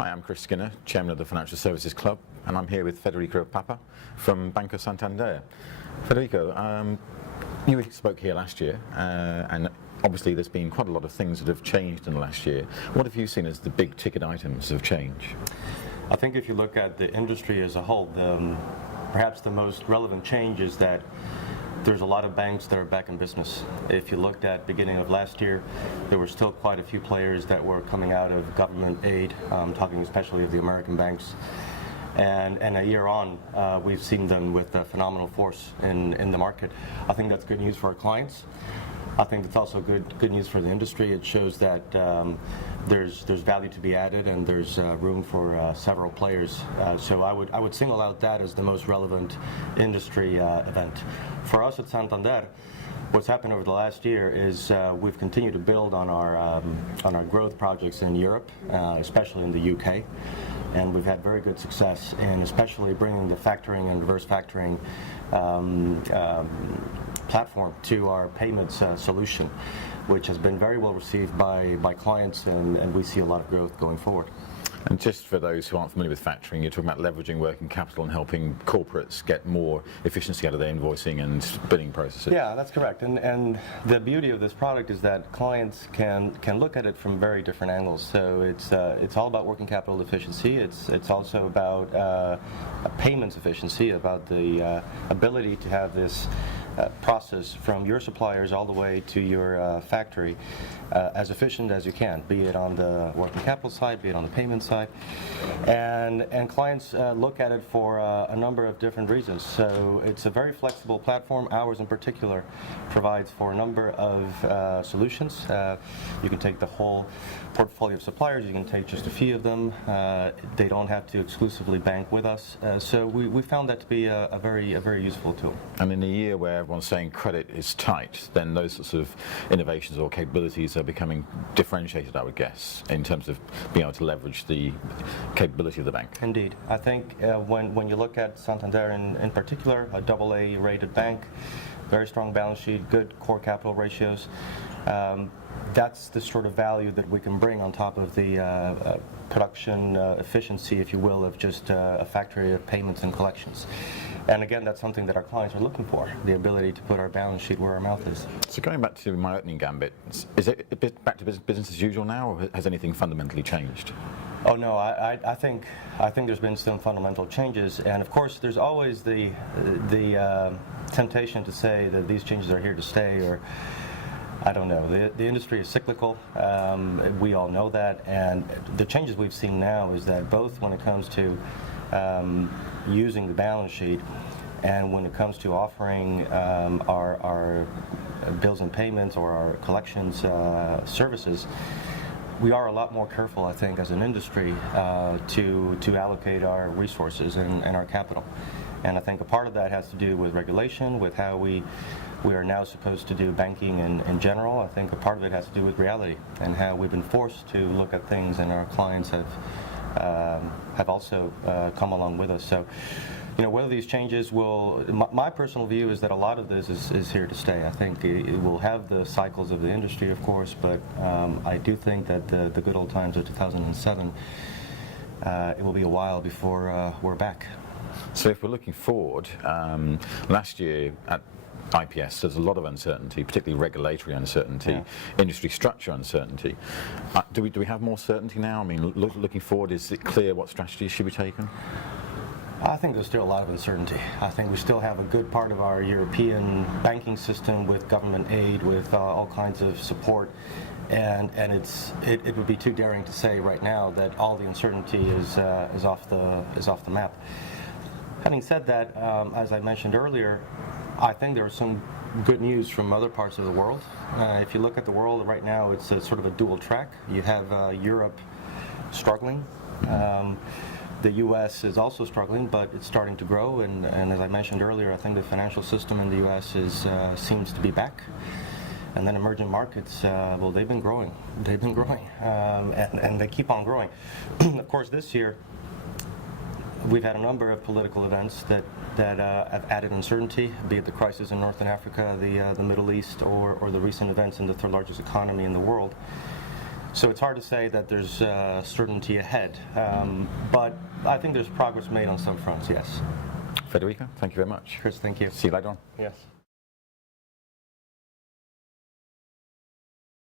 Hi, I'm Chris Skinner, Chairman of the Financial Services Club, and I'm here with Frederico Papa from Banco Santander. Federico, you spoke here last year, and obviously there's been quite a lot of things that have changed in the last year. What have you seen as the big ticket items of change? I think if you look at the industry as a whole, perhaps the most relevant change is that there's a lot of banks that are back in business. If you looked at beginning of last year, there were still quite a few players that were coming out of government aid, talking especially of the American banks. And a year on, we've seen them with a phenomenal force in the market. I think that's good news for our clients. I think it's also good news for the industry. It shows that there's value to be added and there's room for several players. So I would single out that as the most relevant industry event. For us at Santander, what's happened over the last year is we've continued to build on our growth projects in Europe, especially in the UK. And we've had very good success in especially bringing the factoring and reverse factoring platform to our payments solution, which has been very well received by clients, and we see a lot of growth going forward. And just for those who aren't familiar with factoring, you're talking about leveraging working capital and helping corporates get more efficiency out of their invoicing and billing processes. Yeah, that's correct. And the beauty of this product is that clients can look at it from very different angles. So it's all about working capital efficiency. It's also about payments efficiency, about the ability to have this process from your suppliers all the way to your factory as efficient as you can, be it on the working capital side, be it on the payment side. And clients look at it for a number of different reasons. So it's a very flexible platform. Ours in particular provides for a number of solutions. You can take the whole portfolio of suppliers, you can take just a few of them. They don't have to exclusively bank with us. So we found that to be a very useful tool. And in a year where everyone's saying credit is tight, then those sorts of innovations or capabilities are becoming differentiated, I would guess, in terms of being able to leverage the capability of the bank. Indeed. I think when you look at Santander in particular, a AA rated bank, very strong balance sheet, good core capital ratios, that's the sort of value that we can bring on top of the production efficiency, if you will, of just a factory of payments and collections. And again, that's something that our clients are looking for, the ability to put our balance sheet where our mouth is. So going back to my opening gambit, is it back to business as usual now, or has anything fundamentally changed? Oh no, I think there's been some fundamental changes, and of course there's always the temptation to say that these changes are here to stay, or I don't know. The industry is cyclical. We all know that, and the changes we've seen now is that both when it comes to using the balance sheet and when it comes to offering our bills and payments or our collections services, we are a lot more careful, I think, as an industry to allocate our resources and our capital. And I think a part of that has to do with regulation, with how we are now supposed to do banking in general. I think a part of it has to do with reality and how we've been forced to look at things, and our clients have also come along with us. So, you know, whether these changes will, my personal view is that a lot of this is here to stay. I think it will have the cycles of the industry, of course, but I do think that the good old times of 2007, it will be a while before we're back. So if we're looking forward, last year at IPS, there's a lot of uncertainty, particularly regulatory uncertainty, industry structure uncertainty. Do we have more certainty now? I mean, looking forward, is it clear what strategies should be taken? I think there's still a lot of uncertainty. I think we still have a good part of our European banking system with government aid, with all kinds of support, and it would be too daring to say right now that all the uncertainty is off the map. Having said that, as I mentioned earlier, I think there is some good news from other parts of the world. If you look at the world right now, it's sort of a dual track. You have Europe struggling. The U.S. is also struggling, but it's starting to grow. And as I mentioned earlier, I think the financial system in the U.S. seems to be back. And then emerging markets, well, they've been growing. And they keep on growing. Of course, this year, we've had a number of political events that have added uncertainty, be it the crisis in Northern Africa, the Middle East, or the recent events in the third largest economy in the world. So it's hard to say that there's certainty ahead, but I think there's progress made on some fronts, yes. Federico, thank you very much. Chris, thank you. See you later on. Yes.